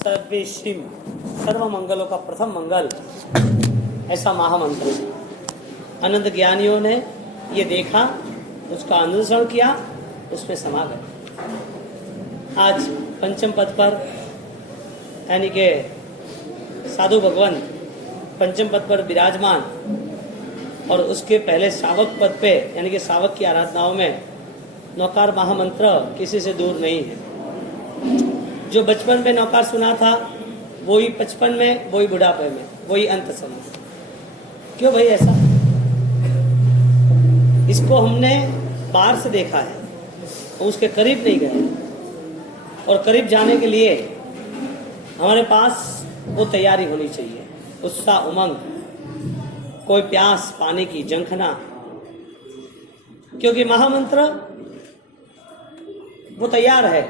सर्वेशिम, सर्व मंगलों का प्रथम मंगल, ऐसा महामंत्र। अनंत ज्ञानियों ने ये देखा, उसका अनुसरण किया, उसमें समा गए। आज पंचम पद पर यानी के साधु भगवान पंचम पद पर विराजमान, और उसके पहले शावक पद पे यानी कि शावक की आराधनाओं में नौकार महामंत्र किसी से दूर नहीं है। जो बचपन में नौकार सुना था वही 55 में, वही बुढ़ापे में, वही अंत समय। क्यों भाई ऐसा? इसको हमने बाहर से देखा है, उसके करीब नहीं गए, और करीब जाने के लिए हमारे पास वो तैयारी होनी चाहिए, उत्साह, उमंग, कोई प्यास पाने की, जंखना। क्योंकि महामंत्र वो तैयार है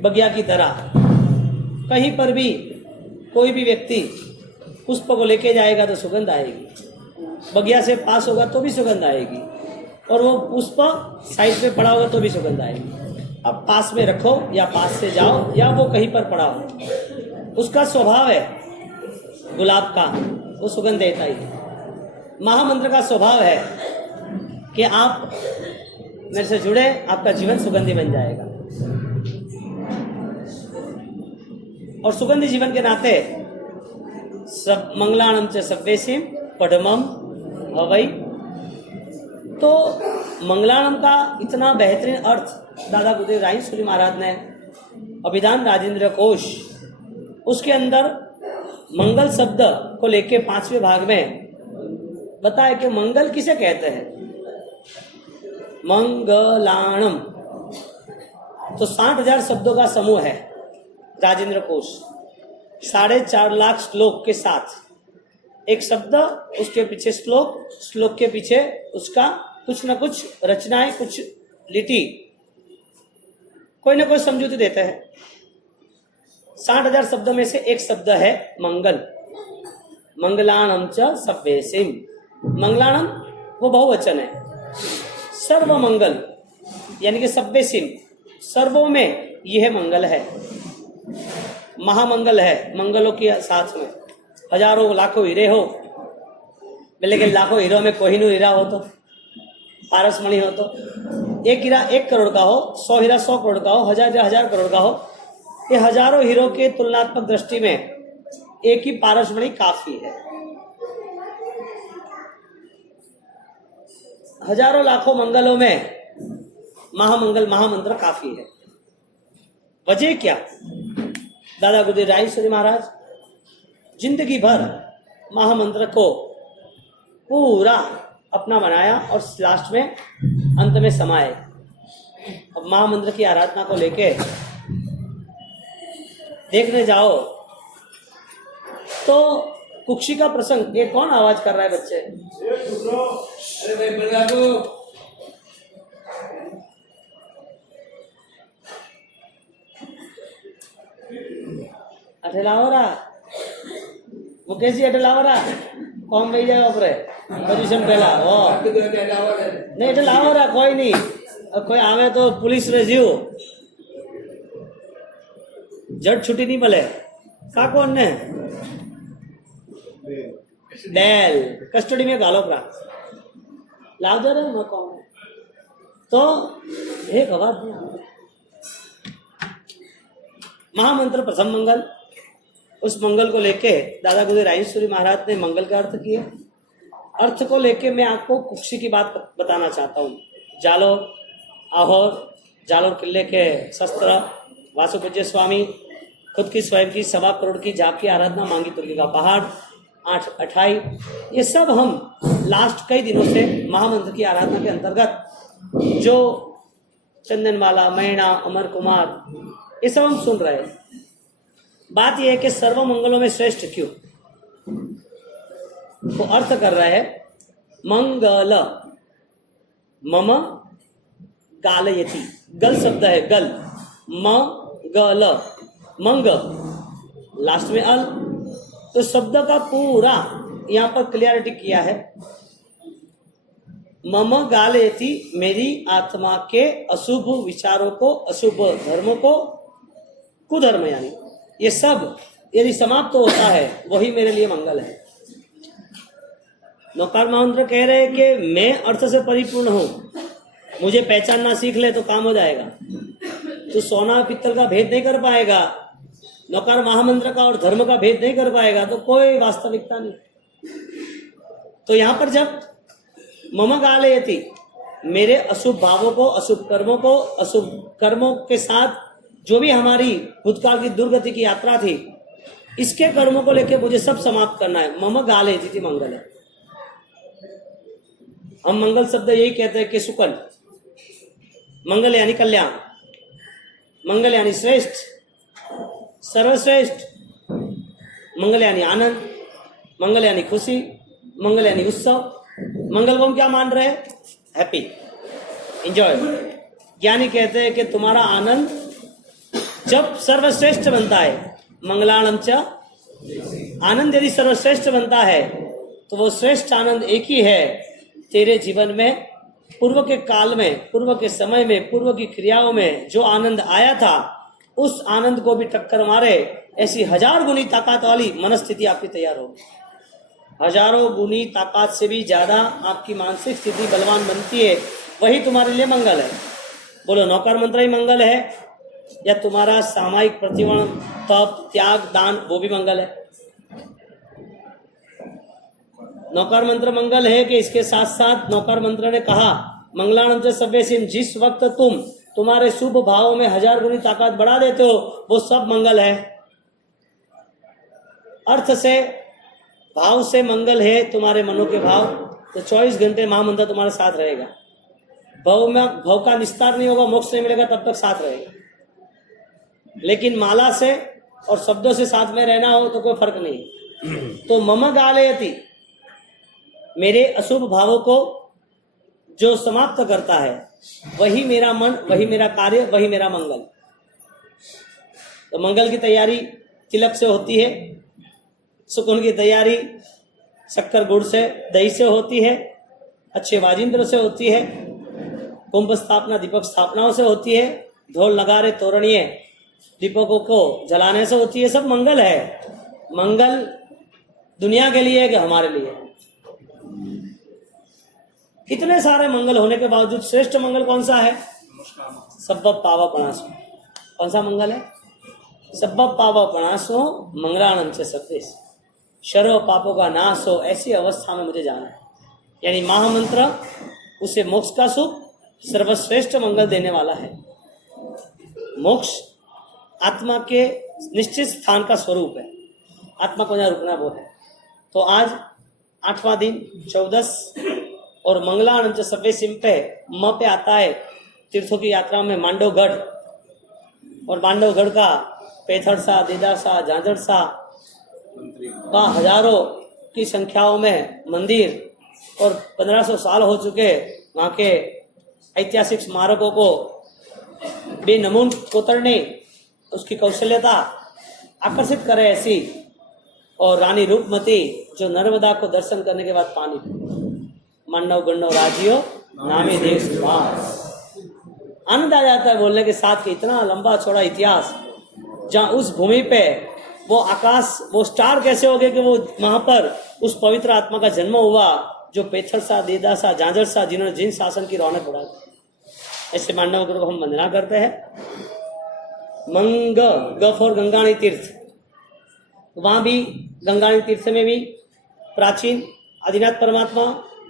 बगिया की तरह। कहीं पर भी कोई भी व्यक्ति पुष्प को लेके जाएगा तो सुगंध आएगी, बगिया से पास होगा तो भी सुगंध आएगी, और वो पुष्प साइड पे पड़ा होगा तो भी सुगंध आएगी। अब पास में रखो या पास से जाओ या वो कहीं पर पड़ा हो, उसका स्वभाव है गुलाब का, वो सुगंध देता ही है। महामंत्र का स्वभाव है कि आप मेरे से जुड़े, आपका जीवन सुगंधी बन जाएगा। और सुगंधी जीवन के नाते सब मंगलाणम च सव्वेसिम पढ़मम हवई। तो मंगलाणम का इतना बेहतरीन अर्थ दादा गुरुदेव रायसुरी महाराज ने अभिधान राजेंद्र कोश, उसके अंदर मंगल शब्द को लेके 5वें भाग में बताया कि मंगल किसे कहते हैं। मंगलाणम तो 60,000 शब्दों का समूह है राजेंद्र कोश, 4.5 लाख श्लोक के साथ। एक शब्द, उसके पीछे श्लोक, श्लोक के पीछे उसका कुछ न कुछ रचनाएं, कुछ लिटी, कोई ना कोई समझौते देते हैं। 60,000 शब्दों में से एक शब्द है मंगल। मंगलाणम च सव्वेसिम, मंगलाणम वो बहुवचन है। सर्व मंगल यानी कि सव्वेसिम, सर्वों में यह मंगल है, महामंगल है। मंगलों के साथ में हजारों लाखों हीरे हो, लेकिन लाखों हीरो में कोहिनूर हीरा हो तो, पारसमणि हो तो, एक हीरा 1 करोड़ का हो, 100 हीरा 100 करोड़ का हो, 1000 करोड़ का हो, ये हजारों हीरो के तुलनात्मक दृष्टि में एक ही पारसमणि काफी है। हजारों लाखों मंगलों में महामंगल, महामंत्र काफी है। वजह क्या? दादा गुरुदेव रायसुरी महाराज जिंदगी भर महामंत्र को पूरा अपना बनाया और लास्ट में अंत में समाये। अब महामंत्र की आराधना को लेके देखने जाओ तो कुक्षी का प्रसंग, ये कौन आवाज कर रहा है बच्चे? अरे भाई बड़ा को अठेला हो रहा, वो कैसी अठेला हो रहा? कौन भाई जाएगा ऊपर पोजीशन पहला हो नहीं, अठेला हो रहा कोई नहीं, कोई आवे तो पुलिस रे जीव जट छुट्टी नहीं पले का कौन ने डेल कस्टडी में गालो प्रा लाभ दे रहे मैं कौन तो एक आवाज नहीं। महामंत्र प्रथम मंगल, उस मंगल को लेके दादा गुरुदेव रायसुरी महाराज ने मंगल का अर्थ किए। अर्थ को लेके मैं आपको कुक्षी की बात बताना चाहता हूँ। जालोर, आहोर, जालोर किले के शस्त्र, वासुपूज्य स्वामी, खुद की स्वयं की 1.25 करोड़ की जाप की आराधना, मांगी तुर्की का पहाड़, 8 अठाई, ये सब हम लास्ट कई दिनों से महामंत्र की आराधना के अंतर्गत जो चंदनवाला, मैणा, अमर कुमार, ये सब हम सुन रहे हैं। बात यह है कि सर्व मंगलों में श्रेष्ठ क्यों? वो अर्थ कर रहा है मंगल, मम गालयति, गल शब्द है, गल, म गल, मंग, लास्ट में अल। तो शब्द का पूरा यहां पर क्लियरिटी किया है। मम गालयति, मेरी आत्मा के अशुभ विचारों को, अशुभ धर्मों को कुधर्म यानी ये सब यदि समाप्त होता है वही मेरे लिए मंगल है। नौकार महामंत्र कह रहे हैं कि मैं अर्थ से परिपूर्ण हूं, मुझे पहचानना सीख ले तो काम हो जाएगा। तू सोना पित्तल का भेद नहीं कर पाएगा, नौकार महामंत्र का और धर्म का भेद नहीं कर पाएगा तो कोई वास्तविकता नहीं। तो यहां पर जब मम गालयति, मेरे अशुभ भावों को, अशुभ कर्मों को, अशुभ कर्मों के साथ जो भी हमारी भूतकाल की दुर्गति की यात्रा थी, इसके कर्मों को लेकर मुझे सब समाप्त करना है। मम गालयति मंगल है। हम मंगल शब्द यही कहते हैं कि सुकल, मंगल यानी कल्याण, मंगल यानी श्रेष्ठ, सर्वश्रेष्ठ, मंगल यानी आनंद, मंगल यानी खुशी, मंगल यानी उत्सव। मंगल को हम क्या मान रहे हैं? Happy, enjoy. ज्ञानी कहते हैं कि तुम्हारा आनंद जब सर्वश्रेष्ठ बनता है, मंगलानम च, आनंद यदि सर्वश्रेष्ठ बनता है तो वो श्रेष्ठ आनंद एक ही है तेरे जीवन में। पूर्व के काल में, पूर्व के समय में, पूर्व की क्रियाओं में जो आनंद आया था उस आनंद को भी टक्कर मारे ऐसी 1000 गुनी ताकत वाली मनस्थिति आपकी तैयार होगी। हजारों गुनी ताकत से भी ज्यादा आपकी मानसिक स्थिति बलवान बनती है, वही तुम्हारे लिए मंगल है। बोलो नौकार मंत्र ही मंगल है या तुम्हारा सामायिक प्रतिवण, तप, त्याग, दान वो भी मंगल है? नौकार मंत्र मंगल है कि इसके साथ साथ नौकार मंत्र ने कहा मंगलानंद सव्यसिम, जिस वक्त तुम तुम्हारे शुभ भावों में 1000 गुनी ताकत बढ़ा देते हो वो सब मंगल है। अर्थ से, भाव से मंगल है तुम्हारे मनो के भाव, तो 24 घंटे महामंत्र तुम्हारे साथ रहेगा। भव का निस्तार नहीं होगा, मोक्ष नहीं मिलेगा, तब तक साथ रहेगा। लेकिन माला से और शब्दों से साथ में रहना हो तो कोई फर्क नहीं। तो मम गालयति, मेरे अशुभ भावों को जो समाप्त करता है वही मेरा मन, वही मेरा कार्य, वही मेरा मंगल। तो मंगल की तैयारी तिलक से होती है, सुकून की तैयारी शक्कर गुड़ से, दही से होती है, अच्छे वाजिंद्र से होती है, कुंभ स्थापना दीपक स्थापनाओं से होती है, ढोल नगारे तोरणिए दीपकों को जलाने से होती है। सब मंगल है। मंगल दुनिया के लिए है कि हमारे लिए? इतने सारे मंगल होने के बावजूद श्रेष्ठ मंगल कौन सा है? सब्ब पाव पणासो। कौन सा मंगल है? सब्ब पाव पणासो मंगलानंद से सत्वेश, सर्व पापों का नाश हो, ऐसी अवस्था में मुझे जाना है। यानी महामंत्र उसे मोक्ष का सुख, सर्वश्रेष्ठ मंगल देने वाला है। मोक्ष आत्मा के निश्चित स्थान का स्वरूप है, आत्मा को जहाँ रुकना वो है। तो आज 8वां दिन 14 और मंगलानंद सव्य सिम पे म पे आता है तीर्थों की यात्रा में मांडवगढ़, और मांडवगढ़ का पेथरसा, देदासा, झांझरसा का हजारों की संख्याओं में मंदिर और 1500 साल हो चुके वहाँ के ऐतिहासिक स्मारकों को बेनमून कोतरने, उसकी कौशल्यता आकर्षित करे ऐसी, और रानी रूपमती जो नर्मदा को दर्शन करने के बाद पानी, मांडव गंडव राजियो नामी देश वास। आनंद आ जाता है बोलने के साथ कि इतना लंबा चौड़ा इतिहास, जहाँ उस भूमि पे वो आकाश, वो स्टार कैसे हो गए कि वो वहां पर उस पवित्र आत्मा का जन्म हुआ जो पेथरसा, देदासा, झांझरसा, जिन्होंने जिन शासन की रौनक बढ़ा दी। ऐसे मांडव गुरु को हम वंदना करते हैं। मंग गफ और गंगाणी तीर्थ, वहां भी गंगाणी तीर्थ में भी प्राचीन आदिनाथ परमात्मा,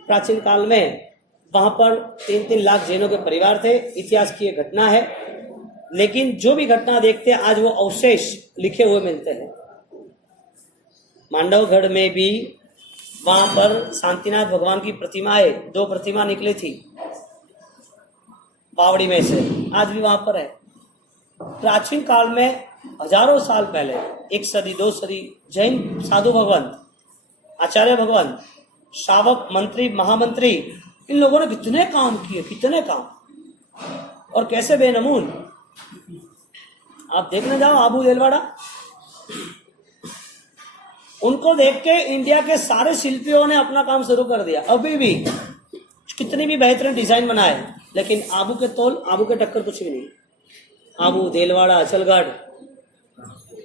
प्राचीन काल में वहां पर 3-3 लाख जैनों के परिवार थे। इतिहास की ये घटना है, लेकिन जो भी घटना देखते हैं आज वो अवशेष लिखे हुए मिलते हैं। मांडवगढ़ में भी वहां पर शांतिनाथ भगवान की प्रतिमाएं, 2 प्रतिमा निकली थी बावड़ी में से, आज भी वहां पर है। प्राचीन काल में हजारों साल पहले, 1 सदी 2 सदी, जैन साधु भगवंत, आचार्य भगवंत, श्रावक, मंत्री, महामंत्री, इन लोगों ने कितने काम किए, कितने काम, और कैसे बेनमून। आप देखने जाओ आबू देलवाड़ा, उनको देख के इंडिया के सारे शिल्पियों ने अपना काम शुरू कर दिया। अभी भी कितनी भी बेहतरीन डिजाइन बनाए, लेकिन आबू के तौल, आबू के टक्कर कुछ भी नहीं। आबू, देलवाड़ा, अचलगढ़,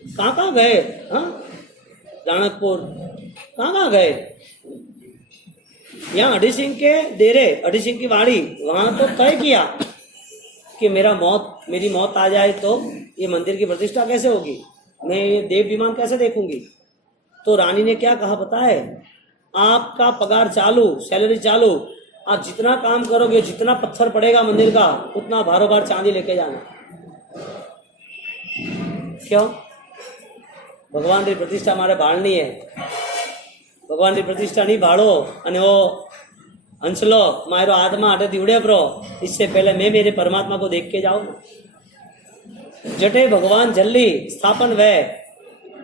कहाँ गए? हाँ, राणकपुर कहाँ गए? यहाँ अडी सिंह के डेरे, अडी सिंह की वाड़ी, वहां तो तय किया कि मेरी मौत आ जाए तो ये मंदिर की प्रतिष्ठा कैसे होगी, मैं ये देव विमान कैसे देखूंगी। तो रानी ने क्या कहा पता है? आपका पगार चालू, सैलरी चालू, आप जितना काम करोगे, जितना पत्थर पड़ेगा मंदिर का, उतना भारोभार चांदी लेके जाना। क्यों? भगवान की प्रतिष्ठा हमारे भाड़नी है। भगवान की प्रतिष्ठा नहीं भाड़ो અને वो हंसलो मारो आत्मा अटे दीवड़े प्रो, इससे पहले मैं मेरे परमात्मा को देख के जाऊं। जटे भगवान जल्दी स्थापन वे,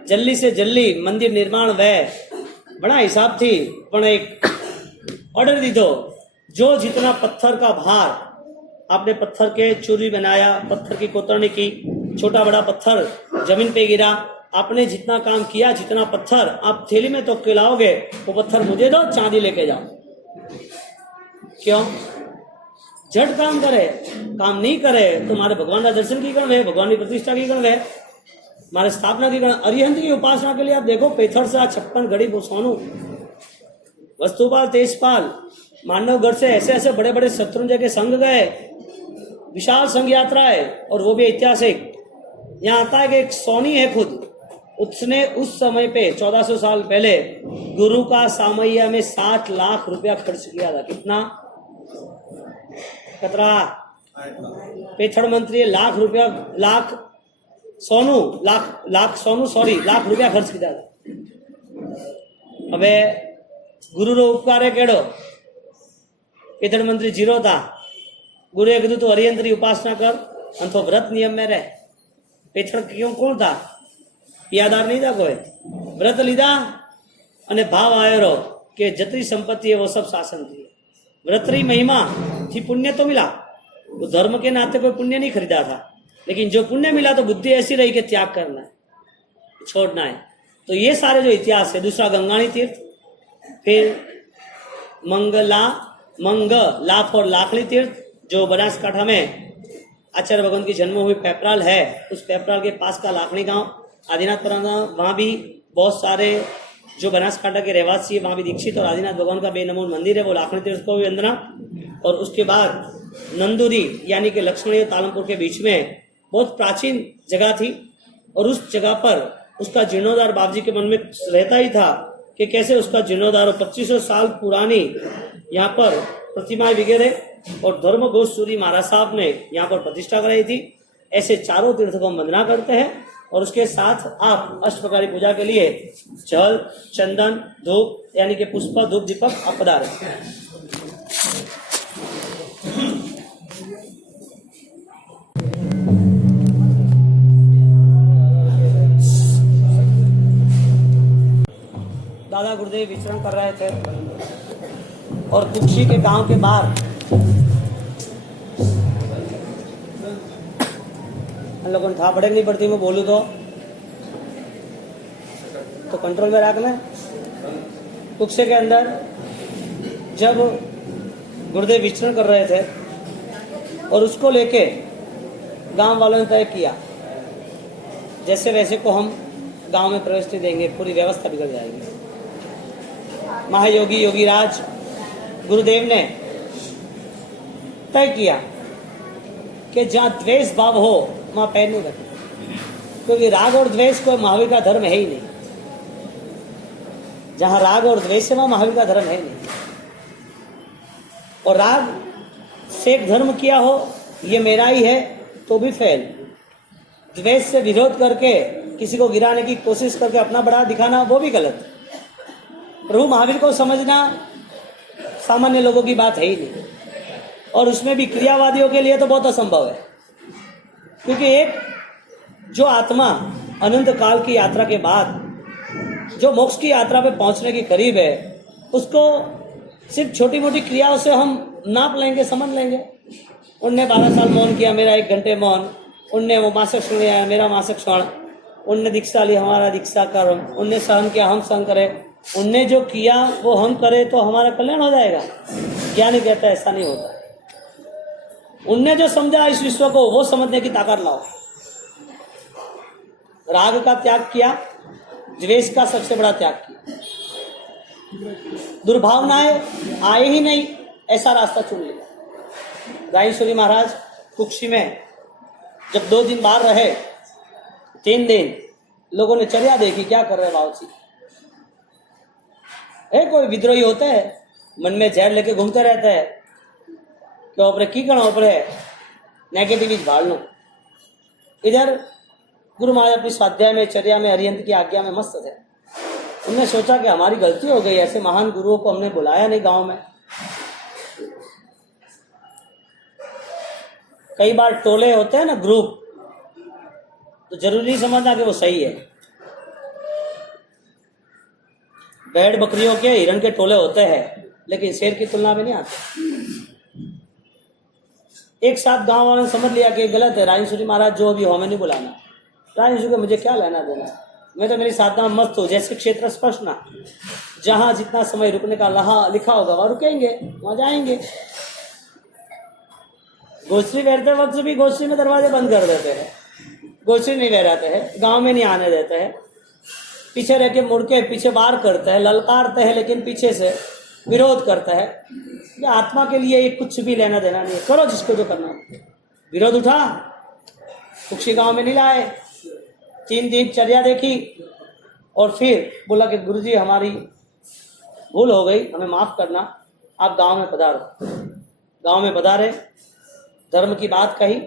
जल्दी से जल्दी मंदिर निर्माण वे, बड़ा हिसाब थी पण एक ऑर्डर दी दो, जो जितना पत्थर का भार, आपने पत्थर के चूरी बनाया, पत्थर की कोतरनी की, छोटा बड़ा पत्थर जमीन पे गिरा, आपने जितना काम किया, जितना पत्थर आप थैली में तो खिलाओगे, वो पत्थर मुझे दो, चांदी लेके जाओ। क्यों? झट काम करे, काम नहीं करे तो मारे भगवान का दर्शन की गण है, भगवान की प्रतिष्ठा की गण है, मारे स्थापना की गण। अरिहंत की उपासना के लिए आप देखो, पेथर से 56 घड़ी सोनू, वस्तुपाल, तेजपाल, मानवगढ़ से ऐसे ऐसे बड़े बड़े शत्रुंजय के संघ गए, विशाल संघ यात्रा है, और वो भी ऐतिहासिक। यहाँ आता है कि एक सोनी है खुद, उसने उस समय पे 1400 साल पहले गुरु का सामैया में 60 लाख रुपया खर्च किया था। कितना? कतरा पेथड़ मंत्री लाख रुपया, लाख रुपया खर्च किया था। હવે ગુરુનો ઉપકાર કેડો? પેથડ મંત્રી જીરો था, गुरुए कीधु तू हरियंत्री उपासना कर અને तो व्रत नियम में रह। पेथड़ क्यों कौन था? पियादार नहीं था कोई, व्रत लीधा અને भाव आयो कि जतरी संपत्ति है वो सब शासन थी। व्रतरी महिमा थी पुण्य तो मिला, वो धर्म के नाते कोई पुण्य नहीं खरीदा था, लेकिन जो पुण्य मिला तो बुद्धि ऐसी रही कि त्याग करना है, छोड़ना है। तो ये सारे जो इतिहास है। दूसरा गंगाणी तीर्थ, फिर मंगला फॉर लाखड़ी तीर्थ जो बनासकांठा में आचार्य भगवान की जन्म हुई पेपराल है, उस पेपराल के पास का लाखड़ी गांव आदिनाथपुरा, वहाँ भी बहुत सारे जो बनासकांठा के रहवासी है, वहाँ भी दीक्षित और आदिनाथ भगवान का बेनमूल मंदिर है, वो लाखड़ी तीर्थ को भी वंदना। और उसके बाद नंदुरी यानी कि लक्ष्मणी और तालमपुर के बीच में बहुत प्राचीन जगह थी, और उस जगह पर उसका जीर्णोद्धार बाबूजी के मन में रहता ही था कि कैसे उसका जीर्णोद्धार। 2500 साल पुरानी यहाँ पर प्रतिमाएं वगैरह और धर्म घोष सूरी महाराज साहब ने यहाँ पर प्रतिष्ठा कराई थी। ऐसे चारों तीर्थ को हम वंदना करते हैं, और उसके साथ आप अष्टप्रकारी पूजा के लिए जल, चंदन, धूप यानी कि पुष्प, धूप, दीपक आप पधारें। दादा गुरुदेव विचरण कर रहे थे और कुक्षी के गांव के बाहर हम लोगों को था पड़ेगी नहीं पड़ती, मैं बोलूँ तो कंट्रोल में रखना। कुक्षे के अंदर जब गुरुदेव विचरण कर रहे थे और उसको लेके गांव वालों ने तय किया जैसे वैसे को हम गांव में प्रवेश नहीं देंगे, पूरी व्यवस्था बिगड़ जाएगी। महायोगी योगीराज गुरुदेव ने तय किया कि जहाँ द्वेष भाव हो वहाँ पैर नहीं रखना, क्योंकि राग और द्वेष कोई महावीर का धर्म है ही नहीं। जहाँ राग और द्वेष है वहाँ महावीर का धर्म है ही नहीं। और राग से एक धर्म किया हो ये मेरा ही है तो भी फेल, द्वेष से विरोध करके किसी को गिराने की कोशिश करके अपना बड़ा दिखाना वो भी गलत। प्रभु महावीर को समझना सामान्य लोगों की बात है ही नहीं, और उसमें भी क्रियावादियों के लिए तो बहुत असंभव है, क्योंकि एक जो आत्मा अनंत काल की यात्रा के बाद जो मोक्ष की यात्रा पे पहुंचने के करीब है, उसको सिर्फ छोटी मोटी क्रियाओं से हम नाप लेंगे, समझ लेंगे। उनने 12 साल मौन किया, मेरा 1 घंटे मौन, उनने वो मासिक क्षण लिया, मेरा मासिक क्षण, उनने दीक्षा ली, हमारा दीक्षा कर्म, उनने सहन किया, हम सहन करें, उनने जो किया वो हम करें तो हमारा कल्याण हो जाएगा। ज्ञानी कहता है ऐसा नहीं होता। उनने जो समझा इस विश्व को वो समझने की ताकत लाओ। राग का त्याग किया, द्वेष का सबसे बड़ा त्याग किया, दुर्भावनाएं आए ही नहीं, ऐसा रास्ता चुन लिया। रायेश्वरी महाराज कुक्षी में जब 2 दिन बाहर रहे, 3 दिन लोगों ने चर्या देखी, क्या कर रहे बाबूजी है। कोई विद्रोही होते हैं, मन में जहर लेके घूमते रहते हैं कि ओपरे की करना, ओपरे नेगेटिव भाड़ लो। इधर गुरु महाराज अपनी स्वाध्याय में, चर्या में, हरियंत की आज्ञा में मस्त थे। उन्होंने सोचा कि हमारी गलती हो गई, ऐसे महान गुरुओं को हमने बुलाया नहीं गांव में। कई बार टोले होते हैं ना, ग्रुप, तो जरूरी नहीं समझना कि वो सही है। भेड़ बकरियों के, हिरण के टोले होते हैं, लेकिन शेर की तुलना में नहीं आते। एक साथ गांव वालों ने समझ लिया कि गलत है, रायेश्वरी महाराज जो अभी हो हमें नहीं बुलाना। रायेश्वरी को मुझे क्या लेना देना, मैं तो मेरी साधना में मस्त हूँ। जैसे क्षेत्र स्पर्शना, जहां जितना समय रुकने का लिखा होगा वहां रुकेंगे, वहां जाएंगे। गोश्री बैठते वक्त भी गोश्री में दरवाजे बंद कर देते हैं, गोश्री नहीं बहराते हैं, गांव में नहीं आने देते हैं, पीछे रह के मुड़ के पीछे वार करते हैं, ललकारते हैं, लेकिन पीछे से विरोध करता है। ये आत्मा के लिए ये कुछ भी लेना देना नहीं है, करो जिसको जो करना। विरोध उठा, कुक्षी गांव में नहीं लाए, 3 दिन चर्या देखी और फिर बोला कि गुरुजी हमारी भूल हो गई, हमें माफ करना, आप गांव में पधारो। गांव में पधारे, धर्म की बात कही।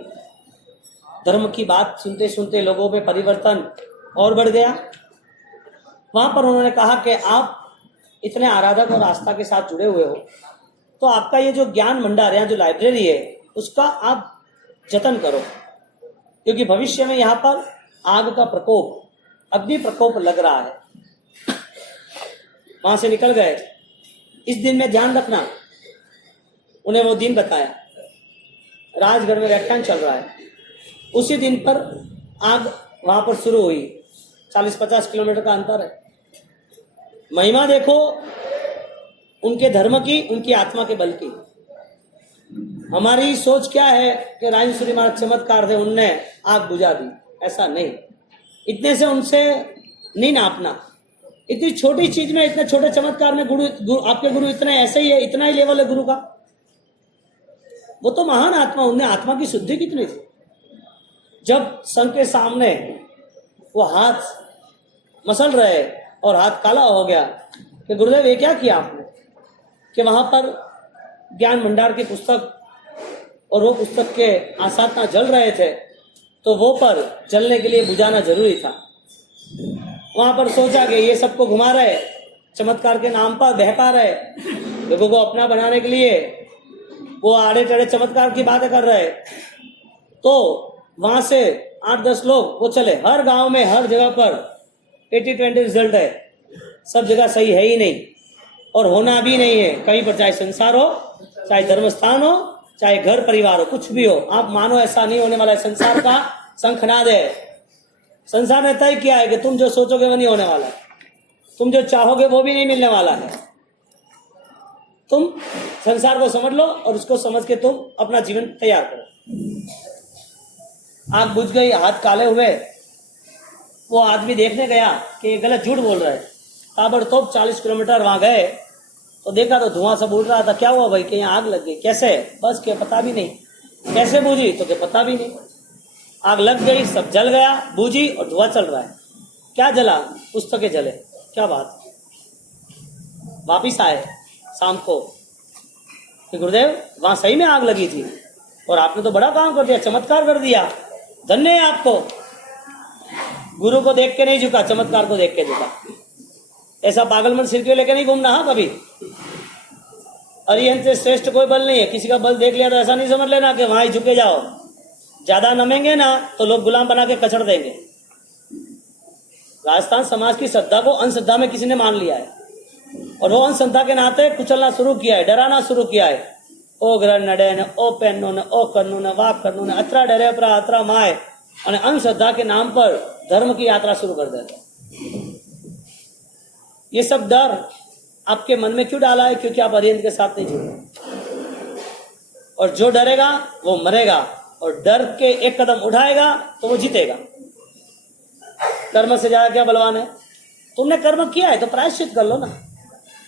धर्म की बात सुनते सुनते लोगों में परिवर्तन और बढ़ गया। वहां पर उन्होंने कहा कि आप इतने आराधक और आस्था के साथ जुड़े हुए हो, तो आपका ये जो ज्ञान भंडार है, जो लाइब्रेरी है, उसका आप जतन करो, क्योंकि भविष्य में यहाँ पर आग का प्रकोप, अग्नि प्रकोप लग रहा है। वहां से निकल गए। इस दिन में ध्यान रखना, उन्हें वो दिन बताया। राजगढ़ में व्याख्यान चल रहा है, उसी दिन पर आग वहां पर शुरू हुई। 40-50 किलोमीटर का अंतर है। महिमा देखो उनके धर्म की, उनकी आत्मा के बल की। हमारी सोच क्या है कि रायेश्वरी महाराज चमत्कार थे, उनने आग बुझा दी, ऐसा नहीं। इतने से उनसे नहीं नापना। इतनी छोटी चीज में, इतने छोटे चमत्कार में आपके गुरु इतने ऐसे ही है, इतना ही लेवल है गुरु का। वो तो महान आत्मा, उनने आत्मा की शुद्धि कितनी थी। जब संघ के सामने वो हाथ मसल रहे और हाथ काला हो गया कि गुरुदेव ये क्या किया आपने, कि वहां पर ज्ञान भंडार की पुस्तक और वो पुस्तक के आसातना जल रहे थे, तो वो पर जलने के लिए बुझाना जरूरी था। वहां पर सोचा कि ये सबको घुमा रहे, चमत्कार के नाम पर बहका रहे, लोगों को अपना बनाने के लिए वो आड़े टेढ़े चमत्कार की बातें कर रहे। तो वहां से 8-10 लोग वो चले। हर गांव में, हर जगह पर 80-20 रिजल्ट है, सब जगह सही है ही नहीं और होना भी नहीं है। कहीं पर चाहे संसार हो, चाहे धर्म स्थान हो, चाहे घर परिवार हो, कुछ भी हो, आप मानो ऐसा नहीं होने वाला है। संसार का शंखनाद है। संसार ने तय किया है कि तुम जो सोचोगे वो नहीं होने वाला है, तुम जो चाहोगे वो भी नहीं मिलने वाला है। तुम संसार को समझ लो और उसको समझ के तुम अपना जीवन तैयार करो। आग बुझ गई, हाथ काले हुए। वो आदमी देखने गया कि ये गलत झूठ बोल रहा है। ताबड़तोड़ 40 किलोमीटर वहां गए तो देखा तो धुआं सब उड़ रहा था। क्या हुआ भाई, कि यहाँ आग लग गई? कैसे? बस के पता भी नहीं। कैसे बुझी? तो के पता भी नहीं। आग लग गई, सब जल गया, बुझी और धुआं चल रहा है। क्या जला? पुस्तकें जले। क्या बात। वापिस आए शाम को कि गुरुदेव वहां सही में आग लगी थी और आपने तो बड़ा काम कर दिया, चमत्कार कर दिया, धन्य है आपको। गुरु को देख के नहीं झुका, चमत्कार को देख के झुका। ऐसा पागलमन सिर के लेके नहीं घूमना। हाँ, कभी अरिहंत से श्रेष्ठ कोई बल नहीं है। किसी का बल देख लिया तो ऐसा नहीं समझ लेना कि वहां ही झुके जाओ। ज्यादा नमेंगे ना तो लोग गुलाम बना के कचड़ देंगे। राजस्थान समाज की श्रद्धा को अंधश्रद्धा में किसी ने मान लिया है और वो अंधश्रद्धा के नाते कुचलना शुरू किया है, डराना शुरू किया है। ओ ग्रह नडे ने, ओ पेनो ने, ओ करनू ने, वाक करनू ने, अतरा डरे परा अतरा माए, और अंधश्रद्धा के नाम पर धर्म की यात्रा शुरू कर देते। ये सब डर आपके मन में क्यों डाला है? क्योंकि आप अरिहंत के साथ नहीं जुड़े। और जो डरेगा वो मरेगा, और डर के एक कदम उठाएगा तो वो जीतेगा। कर्म से ज्यादा क्या बलवान है? तुमने कर्म किया है तो प्रायश्चित कर लो ना।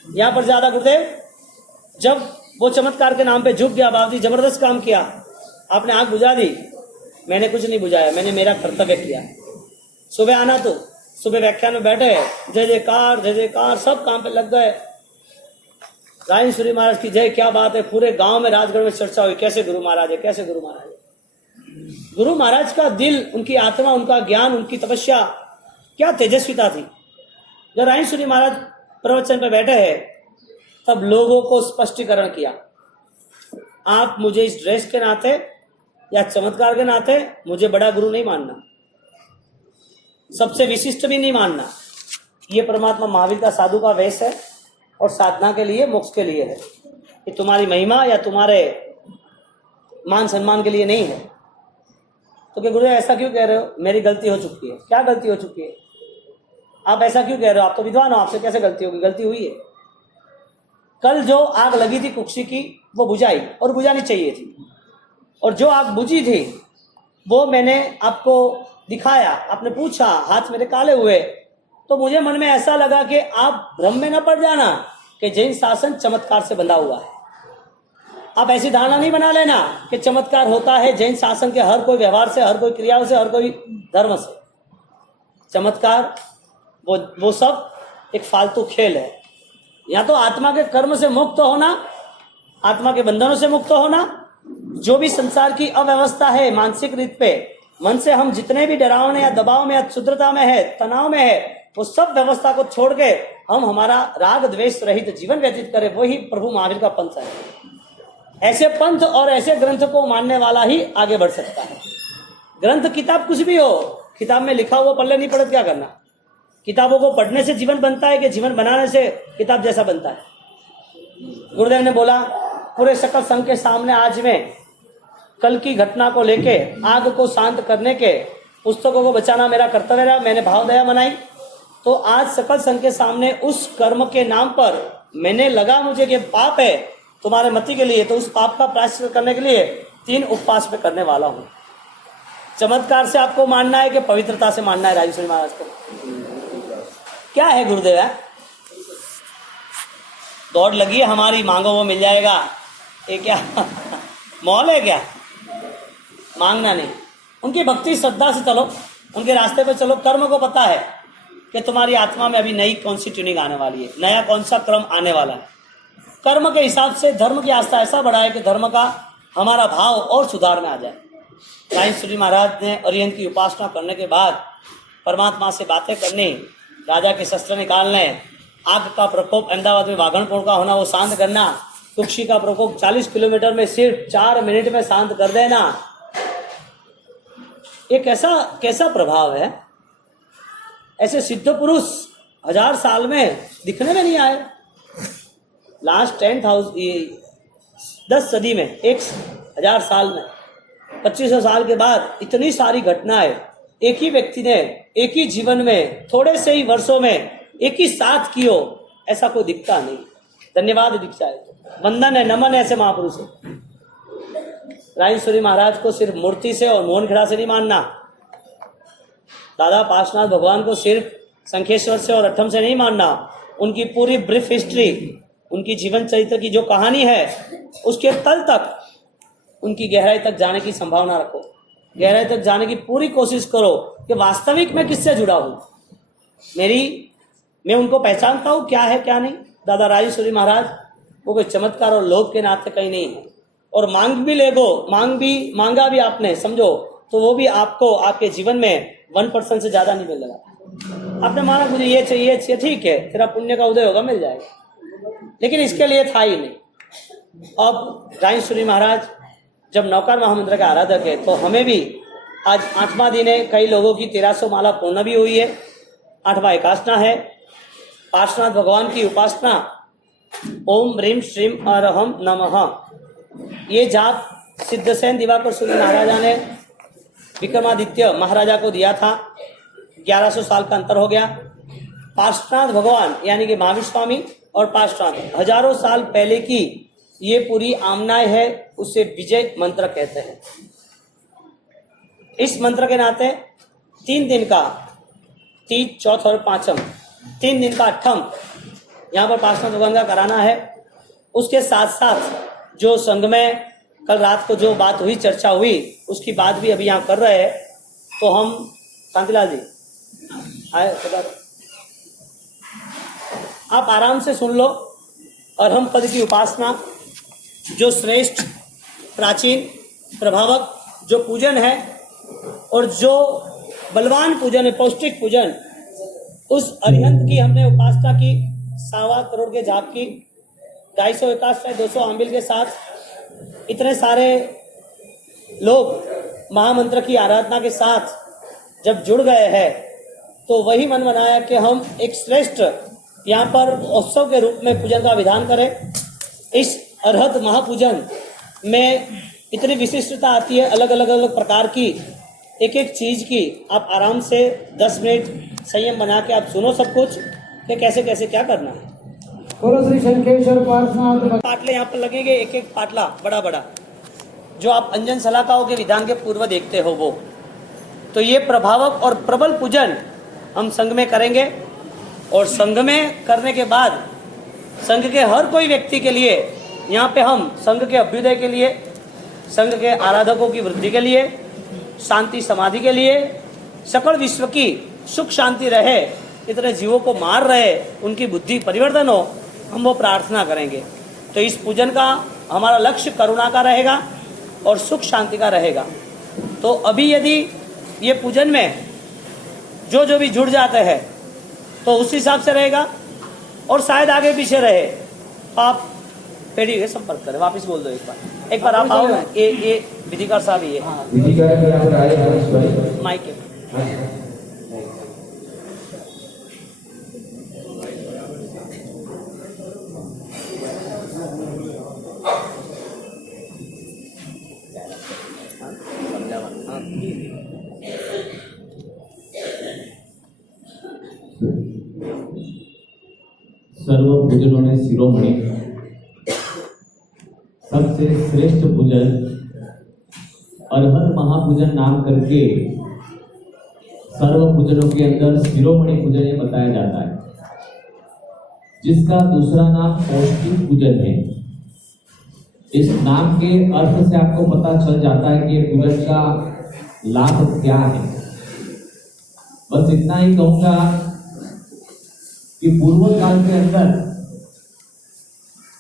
यहाँ पर ज्यादा गुरुदेव जब वो चमत्कार के नाम पे झुक गया, बाबूजी जबरदस्त काम किया, आपने आग बुझा दी। मैंने कुछ नहीं बुझाया, मैंने मेरा कर्तव्य किया। सुबह आना तो सुबह व्याख्यान में बैठे, जय जयकार, सब काम पे लग गए। रायन सूरी महाराज की जय, क्या बात है, पूरे गांव में राजगढ़ में चर्चा हुई, कैसे गुरु महाराज है, कैसे गुरु महाराज है। गुरु महाराज का दिल, उनकी आत्मा, उनका ज्ञान, उनकी तपस्या क्या तेजस्विता थी। जब रायन सूरी महाराज प्रवचन पे बैठे हैं तब लोगों को स्पष्टीकरण किया, आप मुझे इस ड्रेस के नाते या चमत्कार के नाते मुझे बड़ा गुरु नहीं मानना, सबसे विशिष्ट भी नहीं मानना। ये परमात्मा महावीर का साधु का वेश है और साधना के लिए, मोक्ष के लिए है। ये तुम्हारी महिमा या तुम्हारे मान सम्मान के लिए नहीं है। तो क्या गुरुदेव ऐसा क्यों कह रहे हो? मेरी गलती हो चुकी है। क्या गलती हो चुकी है? आप ऐसा क्यों कह रहे हो? आप तो विद्वान हो, आपसे कैसे गलती होगी? गलती हुई है। कल जो आग लगी थी कुक्षी की, वो बुझाई और बुझानी चाहिए थी, और जो आग बुझी थी वो मैंने आपको दिखाया। आपने पूछा, हाथ मेरे काले हुए, तो मुझे मन में ऐसा लगा कि आप भ्रम में न पड़ जाना कि जैन शासन चमत्कार से बंधा हुआ है। आप ऐसी धारणा नहीं बना लेना कि चमत्कार होता है जैन शासन के हर कोई व्यवहार से, हर कोई क्रियाओं से, हर कोई धर्म से। चमत्कार वो सब एक फालतू खेल है। या तो आत्मा के कर्म से मुक्त होना, आत्मा के बंधनों से मुक्त होना, जो भी संसार की अव्यवस्था है मानसिक रीत पे, मन से हम जितने भी डरावने या दबाव में या क्षुद्रता में है, तनाव में है, वो सब व्यवस्था को छोड़ के हम हमारा राग द्वेष रहित जीवन व्यतीत करें, वही प्रभु महावीर का पंथ है। ऐसे पंथ और ऐसे ग्रंथ को मानने वाला ही आगे बढ़ सकता है। ग्रंथ किताब कुछ भी हो, किताब में लिखा हुआ पल्ले नहीं पड़े, क्या करना? किताबों को पढ़ने से जीवन बनता है कि जीवन बनाने से किताब जैसा बनता है? गुरुदेव ने बोला, पूरे सकल संघ के सामने आज में कल की घटना को लेके आग को शांत करने के, पुस्तकों को बचाना मेरा कर्तव्य रहा। मैंने भाव दया मनाई, तो आज सकल संघ के सामने उस कर्म के नाम पर मैंने लगा मुझे कि पाप है तुम्हारे मति के लिए, तो उस पाप का प्रायश्चित करने के लिए 3 उपवास में करने वाला हूँ। चमत्कार से आपको मानना है कि पवित्रता से मानना है राजेश्वरी महाराज को? क्या है गुरुदेव? है दौड़ लगी है हमारी, मांगो वो मिल जाएगा, ये क्या मॉल है क्या? मांगना नहीं, उनकी भक्ति श्रद्धा से चलो, उनके रास्ते पे चलो। कर्म को पता है कि तुम्हारी आत्मा में अभी नई कौन सी ट्यूनिंग आने वाली है, नया कौन सा क्रम आने वाला है। कर्म के हिसाब से धर्म की आस्था ऐसा बढ़ा है कि धर्म का हमारा भाव और सुधार में आ जाए। राजेश्वरी महाराज ने अरिहंत की उपासना करने के बाद परमात्मा से बातें करनी, राजा के शस्त्र निकालने, आग का प्रकोप अहमदाबाद में वाघनपुर का होना वो शांत करना, कुक्षी का प्रकोप 40 किलोमीटर में सिर्फ 4 मिनट में शांत कर देना, ये कैसा प्रभाव है? ऐसे सिद्ध पुरुष 1000 साल में दिखने में नहीं आए। लास्ट 10 सदी में, 1000 साल में, 2500 साल के बाद इतनी सारी घटनाएं एक ही व्यक्ति ने एक ही जीवन में थोड़े से ही वर्षों में एक ही साथ कियो, ऐसा कोई दिखता नहीं। धन्यवाद दिख जाए, वंदन है, नमन है ऐसे महापुरुष है। राजेश्वरी महाराज को सिर्फ मूर्ति से और मोहन खेड़ा से नहीं मानना, दादा पार्श्वनाथ भगवान को सिर्फ शंखेश्वर से और अठम से नहीं मानना। उनकी पूरी ब्रीफ हिस्ट्री, उनकी जीवन चरित्र की जो कहानी है, उसके तल तक, उनकी गहराई तक जाने की संभावना रखो, गहराई तक जाने की पूरी कोशिश करो कि वास्तविक मैं किससे जुड़ा हूँ, मैं उनको पहचानता हूँ क्या है क्या नहीं। दादा राजेश्वरी महाराज वो कोई चमत्कार और लोभ के नाते कहीं नहीं है। और मांग भी मांगा भी आपने समझो तो वो भी आपको आपके जीवन में 1% से ज्यादा नहीं मिल रहा। आपने माना मुझे ये चाहिए, ठीक है, तेरा पुण्य का उदय होगा, मिल जाएगा, लेकिन इसके लिए था ही नहीं। अब राजेश्वरी महाराज जब नौकार महामंत्र के आराधक है, तो हमें भी आज 8वां दिन है, कई लोगों की 1300 माला पूर्ण भी हुई है, 8वां एकादशना है। पार्श्वनाथ भगवान की उपासना ओम ह्रीम श्रीम अरहम नमः, ये जाप सिद्धसेन दिवाकर सूरी महाराजा ने विक्रमादित्य महाराजा को दिया था। 1100 साल का अंतर हो गया। पार्श्वनाथ भगवान यानी कि महावीर स्वामी और पार्श्वनाथ हजारों साल पहले की ये पूरी आमनाएं है, उसे विजय मंत्र कहते हैं। इस मंत्र के नाते 3 दिन का तीज, चौथ और पांचम 3 दिन का अट्ठम यहाँ पर पार्षद गंगा कराना है। उसके साथ साथ जो संघ में कल रात को जो बात हुई, चर्चा हुई, उसकी बात भी अभी यहाँ कर रहे हैं। तो हम कांतिलाल जी आए, आप आराम से सुन लो और हम पद की उपासना जो श्रेष्ठ, प्राचीन, प्रभावक जो पूजन है और जो बलवान पूजन है, पौष्टिक पूजन, उस अरिहंत की हमने उपासना की 1.25 करोड़ के जाप की, 251 200 आंबिल के साथ इतने सारे लोग महामंत्र की आराधना के साथ जब जुड़ गए हैं, तो वही मन बनाया कि हम एक श्रेष्ठ यहाँ पर उत्सव के रूप में पूजन का विधान करें। इस अरहत महापूजन में इतनी विशिष्टता आती है, अलग अलग प्रकार की एक एक चीज की। आप आराम से 10 मिनट संयम बना के आप सुनो सब कुछ कि कैसे कैसे क्या करना है। श्री शंखेश्वर पार्श्वनाथ पाटले यहाँ पर लगेंगे, एक एक पाटला बड़ा बड़ा, जो आप अंजन सलाकाओं के विधान के पूर्व देखते हो वो। तो ये प्रभावक और प्रबल पूजन हम संघ में करेंगे और संघ में करने के बाद संघ के हर कोई व्यक्ति के लिए यहाँ पे हम संघ के अभ्युदय के लिए, संघ के आराधकों की वृद्धि के लिए, शांति समाधि के लिए, सकल विश्व की सुख शांति रहे, इतने जीवों को मार रहे उनकी बुद्धि परिवर्तन हो, हम वो प्रार्थना करेंगे। तो इस पूजन का हमारा लक्ष्य करुणा का रहेगा और सुख शांति का रहेगा। तो अभी यदि ये पूजन में जो भी जुड़ जाते हैं तो उस हिसाब से रहेगा, और शायद आगे पीछे रहे आप पेड़ी के संपर्क करें। वापस बोल दो एक बार आप आओ ना, ये विधिकार साहब ये माइक है। सर्व पूजनों ने शिरोमणि, सबसे श्रेष्ठ पूजन अरहत महापूजन नाम करके सर्व पूजनों के अंदर शिरोमणि पूजन ये बताया जाता है, जिसका दूसरा नाम पौष्टिक पूजन है। इस नाम के अर्थ से आपको पता चल जाता है कि पूजन का लाभ क्या है। बस इतना ही कहूंगा कि पूर्व काल के अंदर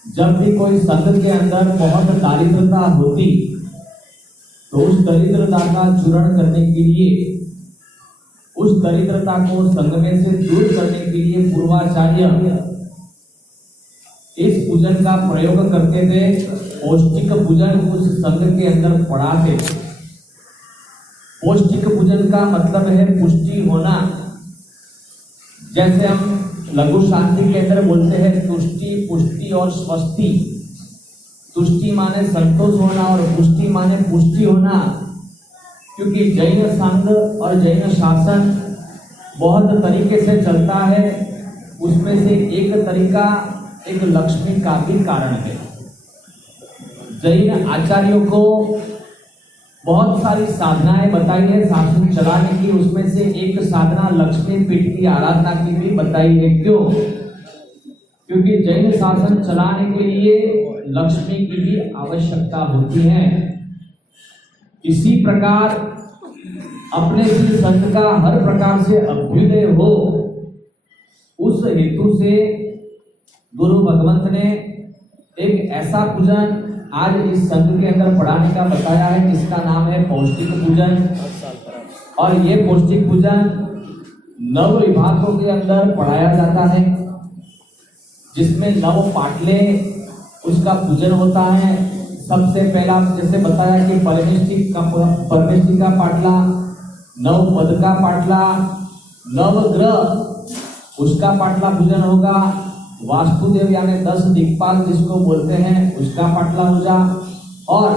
जब भी कोई संघ के अंदर बहुत दारिद्रता होती तो उस दरिद्रता का चूर्ण करने के लिए, उस दरिद्रता को संघ में से दूर करने के लिए पूर्वाचार्य इस पूजन का प्रयोग करते थे। पौष्टिक पूजन उस संघ के अंदर पढ़ाते। पौष्टिक पूजन का मतलब है पुष्टि होना। जैसे हम लघु शांति के अंदर बोलते हैं तुष्टि, पुष्टि और स्वस्ति। तुष्टि माने संतोष होना और पुष्टि माने पुष्टि होना, क्योंकि जैन संघ और जैन शासन बहुत तरीके से चलता है। उसमें से एक तरीका एक लक्ष्मी का भी कारण है। जैन आचार्यों को बहुत सारी साधनाएं बताई है शासन चलाने की, उसमें से एक साधना लक्ष्मी पीठ की आराधना की भी बताई है। क्यों? क्योंकि जैन शासन चलाने के लिए लक्ष्मी की भी आवश्यकता होती है। इसी प्रकार अपने भी संघ का हर प्रकार से अभ्युदय हो, उस हेतु से गुरु भगवंत ने एक ऐसा पूजन आज इस संघ के अंदर पढ़ाने का बताया है, जिसका नाम है पौष्टिक पूजन। और ये पौष्टिक पूजन 9 विभागों के अंदर पढ़ाया जाता है, जिसमें 9 पाटले उसका पूजन होता है। सबसे पहला जैसे बताया कि परमेष्टि का पाटला, 9 पद का पाटला, 9 ग्रह उसका पाटला पूजन होगा। वास्तुदेव यानी 10 दिक्पाल जिसको बोलते हैं उसका पाटला पूजा। और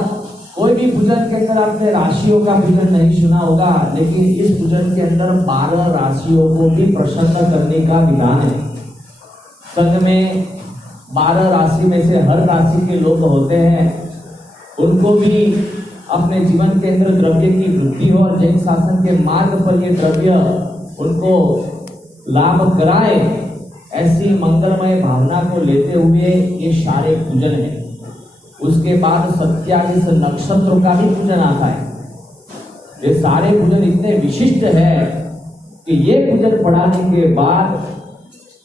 कोई भी पूजन के अंदर आपने राशियों का पूजन नहीं सुना होगा, लेकिन इस पूजन के अंदर 12 राशियों को भी प्रसन्न करने का विधान है। संघ में 12 राशि में से हर राशि के लोग होते हैं, उनको भी अपने जीवन के अंदर द्रव्य की वृद्धि हो और जैन शासन के मार्ग पर ये द्रव्य उनको लाभ कराए, ऐसी मंगलमय भावना को लेते हुए ये सारे पूजन है। उसके बाद 27 नक्षत्रों का भी पूजन आता है। ये सारे पूजन इतने विशिष्ट है कि ये पूजन पढ़ाने के बाद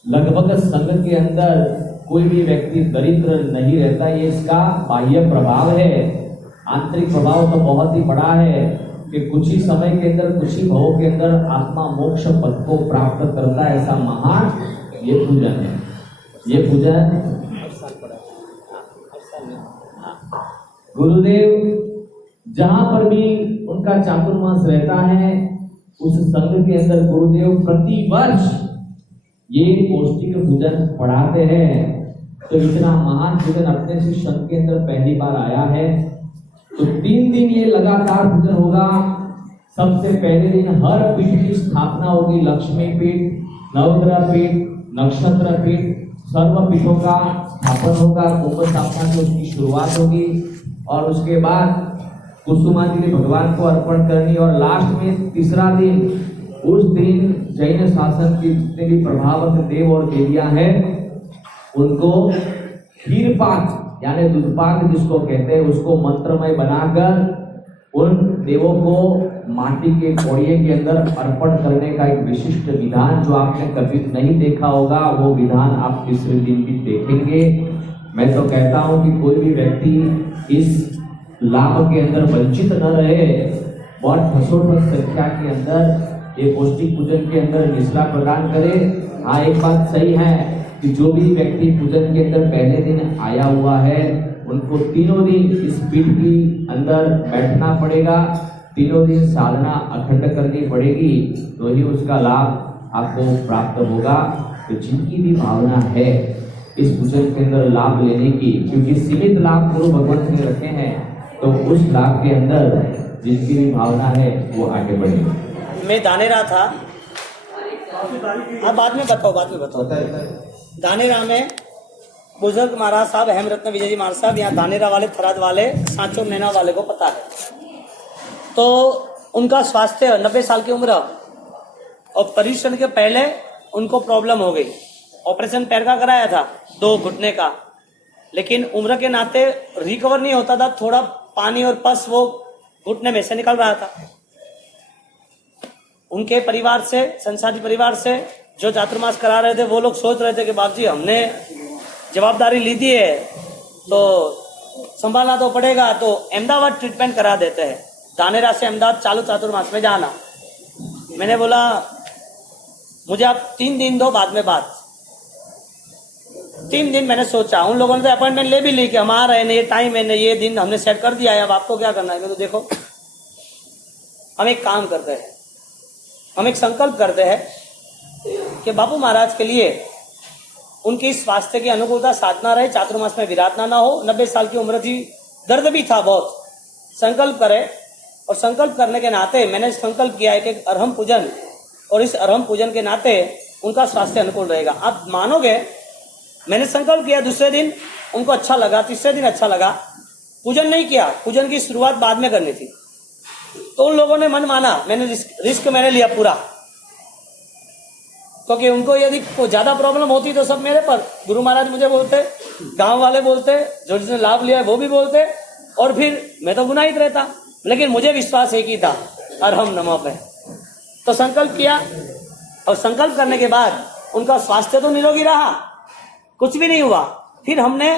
लगभग संघ के अंदर कोई भी व्यक्ति दरिद्र नहीं रहता। ये इसका बाह्य प्रभाव है। आंतरिक प्रभाव तो बहुत ही बड़ा है कि कुछ ही समय के अंदर, कुछ ही भावों के अंदर आत्मा मोक्ष पद को प्राप्त करता है। ऐसा महान ये पूजन है। ये पूजन गुरुदेव जहां पर भी उनका चातुर्मास रहता है, उस संघ के अंदर गुरुदेव प्रति वर्ष ये पौष्टिक पूजन पढ़ाते हैं। तो इतना महान पूजन अपने से संघ के अंदर पहली बार आया है। तो 3 दिन ये लगातार पूजन होगा। सबसे पहले दिन हर पीठ की स्थापना होगी। लक्ष्मी पीठ, नवग्रह पीठ, नक्षत्र पीठ, सर्व पीठों का स्थापन होगा। कुंभ स्थापना से उसकी शुरुआत होगी और उसके बाद कुसुमांजलि भगवान को अर्पण करनी और लास्ट में तीसरा दिन, उस दिन जैन शासन के जितने भी प्रभावक देव और देवियां हैं उनको खीरपाक यानी दूधपाक जिसको कहते हैं, उसको मंत्रमय बनाकर उन देवों को माटी के कोड़िए के अंदर अर्पण करने का एक विशिष्ट विधान जो आपने कभी नहीं देखा होगा, वो विधान आप तीसरे दिन भी देखेंगे। मैं तो कहता हूं कि कोई भी व्यक्ति इस लाभ के अंदर वंचित न रहे। बहुत ठसोठस संख्या के अंदर ये पौष्टिक पूजन के अंदर निष्ठा प्रदान करे। हाँ, एक बात सही है कि जो भी व्यक्ति पूजन के अंदर पहले दिन आया हुआ है उनको तीनों दिन इस पीठ की अंदर बैठना पड़ेगा। तीनों दिन साधना अखंड करनी पड़ेगी, तो ही उसका लाभ आपको प्राप्त होगा। तो जिनकी भी भावना है इस पूजन के अंदर लाभ लेने की, क्योंकि सीमित लाभ गुरु भगवंत ने रखे हैं, तो उस लाभ के अंदर जिनकी भी भावना है वो आगे बढ़े। मैं दानेरा था। हाँ, बाद में बताओ। दानेरा में बुजुर्ग महाराज साहब हेमरत्न विजय जी महाराज साहब, यहाँ दानेरा वाले, थराद वाले, सांचो नैना वाले को पता है। तो उनका स्वास्थ्य 90 साल की उम्र और परीक्षण के पहले उनको प्रॉब्लम हो गई। ऑपरेशन पैर का कराया था, 2 घुटने का, लेकिन उम्र के नाते रिकवर नहीं होता था। थोड़ा पानी और पस वो घुटने में से निकल रहा था। उनके परिवार से, संसारी परिवार से जो चातुर्मास करा रहे थे, वो लोग सोच रहे थे कि बाप जी हमने जवाबदारी ली दी है तो संभालना तो पड़ेगा, तो अहमदाबाद ट्रीटमेंट करा देते हैं। दानेरा से अहमदाबाद चालू चातुर्मास में जाना। मैंने बोला मुझे आप 3 दिन दो, बाद में बात। 3 दिन मैंने सोचा। उन लोगों ने तो अपॉइंटमेंट ले भी ली कि हम आ रहे हैं, ये टाइम है, ये दिन हमने सेट कर दिया है, अब आपको क्या करना है। मैं तो देखो, हम एक काम करते हैं, हम एक संकल्प करते हैं कि बापू महाराज के लिए उनकी स्वास्थ्य की अनुकूलता साधना रहे, चातुर्मास में विराटना ना हो। 90 साल की उम्र थी, दर्द भी था बहुत। संकल्प करें, और संकल्प करने के नाते मैंने संकल्प किया है कि अरहम पूजन, और इस अरहम पूजन के नाते उनका स्वास्थ्य अनुकूल रहेगा। आप मानोगे, मैंने संकल्प किया, दूसरे दिन उनको अच्छा लगा, तीसरे दिन अच्छा लगा, पूजन नहीं किया। पूजन की शुरुआत बाद में करनी थी, तो उन लोगों ने मन माना। मैंने रिस्क मैंने लिया पूरा, क्योंकि उनको यदि कोई ज्यादा प्रॉब्लम होती तो सब मेरे पर। गुरु महाराज मुझे बोलते, गांव वाले बोलते, जो जिसने लाभ लिया है वो भी बोलते, और फिर मैं तो गुनाहित रहता। लेकिन मुझे विश्वास एक ही था, अरहम नमः पे। तो संकल्प किया, और संकल्प करने के बाद उनका स्वास्थ्य तो निरोगी रहा, कुछ भी नहीं हुआ। फिर हमने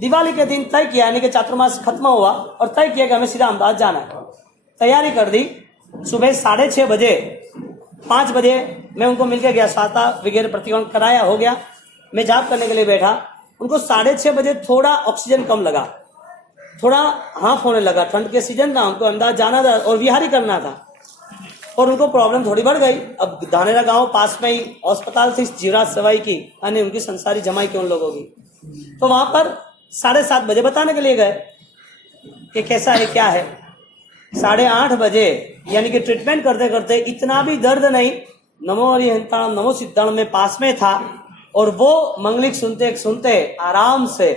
दिवाली के दिन तय किया, यानी कि चातुर्मास खत्म हुआ, और तय किया कि हमें सीधा अहमदाबाद जाना है। तैयारी कर दी। सुबह 6:30 बजे, 5 बजे मैं उनको मिलकर गया, साता वगैरह प्रतिक्रमण कराया, हो गया। मैं जाप करने के लिए बैठा। उनको 6:30 बजे थोड़ा ऑक्सीजन कम लगा, थोड़ा हाफ होने लगा। ठंड के सीजन था, हमको अहमदाबाद जाना था और विहारी करना था, और उनको प्रॉब्लम थोड़ी बढ़ गई। अब धानेरा गांव पास में ही अस्पताल थी, जीवराज सवाई की, यानी उनकी संसारी जमाई की उन लोगों की। तो वहां पर 7:30 बजे बताने के लिए गए कि कैसा है क्या है। 8:30 बजे यानी कि ट्रीटमेंट करते करते इतना भी दर्द नहीं, नमो हरिहंताणम नमो सिद्धाणम में पास में था, और वो मंगलिक सुनते सुनते आराम से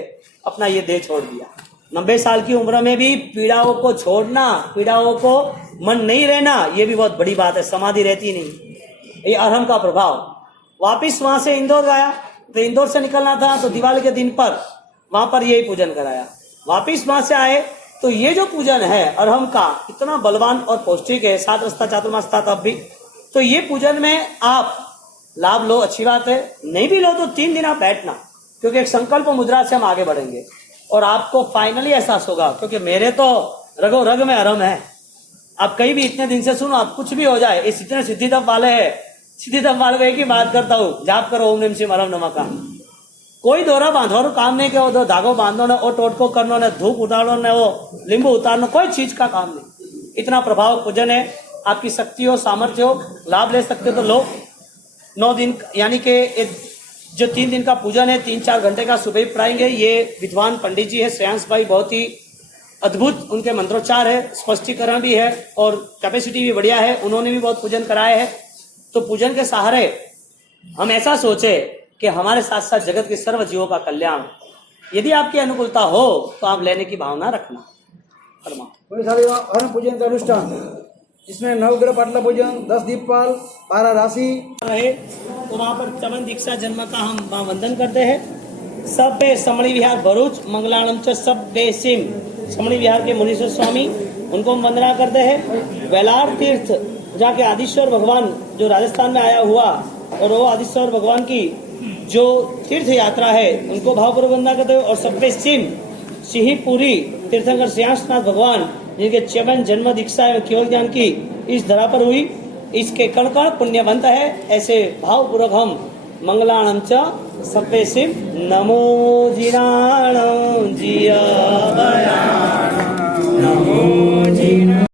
अपना ये देह छोड़ दिया। 90 साल की उम्र में भी पीड़ाओं को छोड़ना, पीड़ाओं को मन नहीं रहना, ये भी बहुत बड़ी बात है। समाधि रहती नहीं, ये अरहम का प्रभाव। वापिस वहां से इंदौर गया, तो इंदौर से निकलना था तो दिवाली के दिन पर वहां पर यही पूजन कराया। वापिस वहां से आए तो ये जो पूजन है अरहम का इतना बलवान और पौष्टिक है, 7 रस्ता चातुर्मास था तब भी, तो ये पूजन में आप लाभ लो, अच्छी बात है। नहीं भी लो तो 3 दिन आप बैठना, क्योंकि एक संकल्प मुद्रा से हम आगे बढ़ेंगे और आपको फाइनली एहसास होगा, क्योंकि मेरे तो रगो रग में अरहम है। आप कहीं भी इतने दिन से सुनो, आप कुछ भी हो जाए, इस इतने सिद्धि तप वाले हैं, सिद्धि तप वाले को एक ही बात करता हूँ, जाप करो ओम निम शिव अरहम नमः का। कोई दोरा बांधो काम नहीं के, वो धागो बांधो ने, वो टोटको करनो ने, धूप उतारो ने, वो लींबू उतारनो, कोई चीज का काम नहीं। इतना प्रभाव पूजन है, आपकी शक्ति हो, सामर्थ्य हो, लाभ ले सकते तो लो। 9 दिन यानी कि जो 3 दिन का पूजन है, 3-4 घंटे का सुबह पढ़ाएंगे। ये विद्वान पंडित जी है श्रेयांश भाई, बहुत ही अद्भुत उनके मंत्रोच्चार है, स्पष्टीकरण भी है और कैपेसिटी भी बढ़िया है। उन्होंने भी बहुत पूजन कराए हैं। तो पूजन के सहारे हम ऐसा सोचे कि हमारे साथ साथ जगत के सर्व जीवों का कल्याण। यदि आपकी अनुकूलता हो तो आप लेने की भावना रखना। हरण पूजन का अनुष्ठान, इसमें नवग्रह पाटला पूजन, 10 दीपपाल, 12 राशि रहे तो वहाँ पर चमन दीक्षा जन्म का हम वहाँ वंदन करते हैं। सब पे समणी विहार भरूच मंगलाणम च सब बे सिम, समणी विहार के मुनीश्वर स्वामी, उनको हम वंदना करते हैं। वेलार तीर्थ जाके आदिश्वर भगवान जो राजस्थान में आया हुआ, और वो आदिश्वर भगवान की जो तीर्थ यात्रा है उनको भावपूर्वक वंदना करते हैं। और सबे सिम सिंहपुरी तीर्थंकर श्रेयांशनाथ भगवान, जिनके च्यवन जन्म दीक्षा एवं केवल ज्ञान की इस धरा पर हुई, इसके कण कण पुण्यवंत है। ऐसे भावपूर्वक हम मंगलाणम च सप्पे शिव नमो जिनाणो जिया नमो जिना।